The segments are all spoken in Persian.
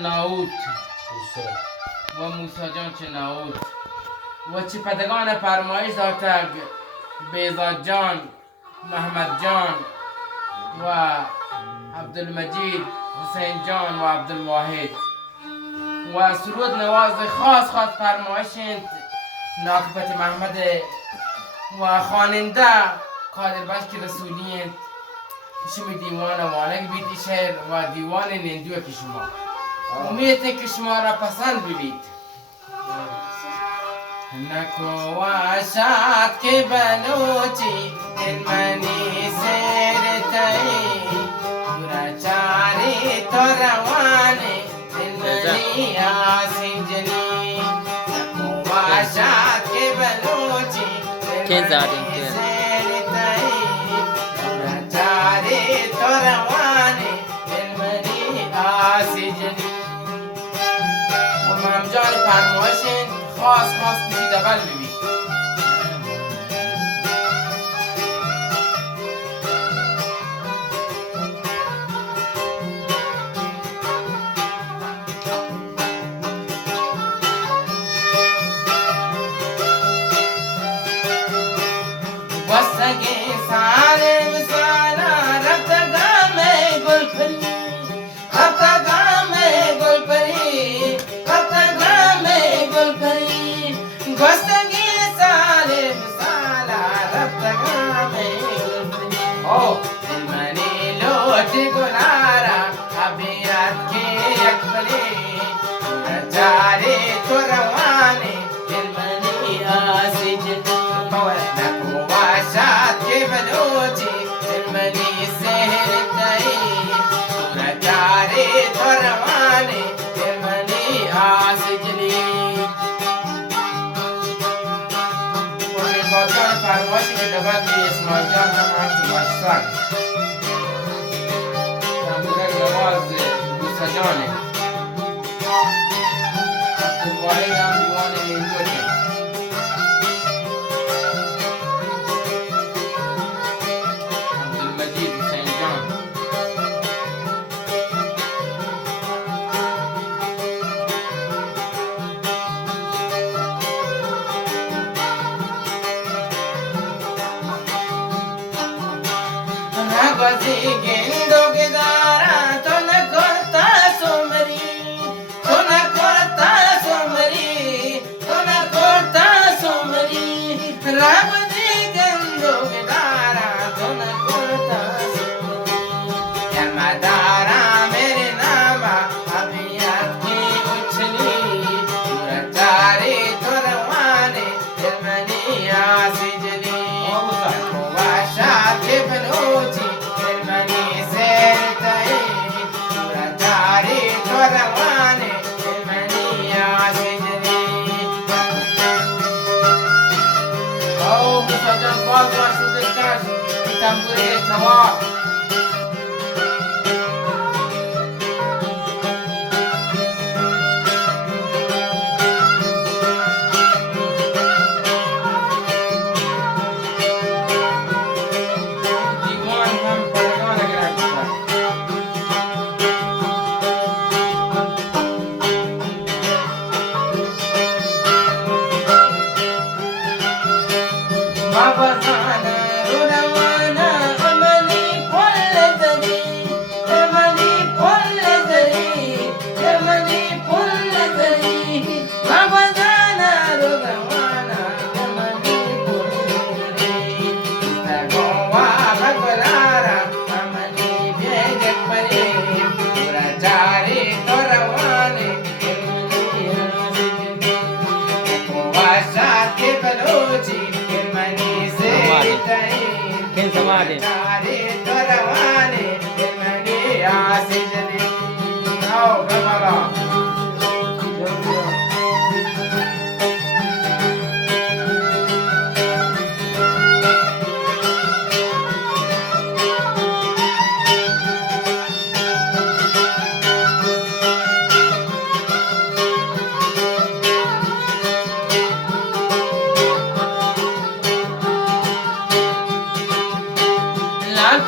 ناوت و موسی جان چه ناوت و چه پدگان فرمایش داتگ بیزاد جان، محمد جان و عبدالمجید، حسین جان و عبدالواحد و سرود نواز خاص فرمایشند ناقبت محمد و خواننده قادر بشک رسولی شمی دیوان وانک بیتی شعر و دیوان نندوه که شما امید که شما را پسند ببید. نکو واشاد که بلوچی دل منی سیر تایی برا چاری تو روانی دل منی آسین جنی. نکو واشاد که بلوچی دل منی سیر تایی برا چاری تو روانی دل منی آسین جنی. امام جان فرمایشین خاص کسی دبل ببید. وسگی سارے مسالا رفتگاہ میں گل پھلی رفتگاہ میں گل پھلی رفتگاہ میں گل پھلی وسگی سارے مسالا رفتگاہ میں گل پھلی او دل منی لوٹ گلارا ابیات کے یک پھلی چارے تو روانے دل منی آسی جنی. واشاد کے بلوچی دل منی سہر تئی پورا چارے تو روانے دل منی آس جلی. اور بہتر فرمایشی کے دبا کی اسماعیل جان ہم آنچ باشتان تنبگر نواز موسی جان عبدالواحد ہم دیوان نیندو کے Nagwazi gendo gedara to na korta somari to na korta somari to na korta somari Nagwazi gendo gedara to na korta somari ya madara mere nama abiyat ki uchli pura chare to rawane dil mani aasi jali. Washad ke balochi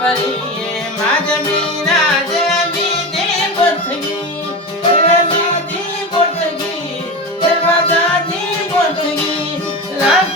Pari, Majamina, Jami, De Pathgi, چند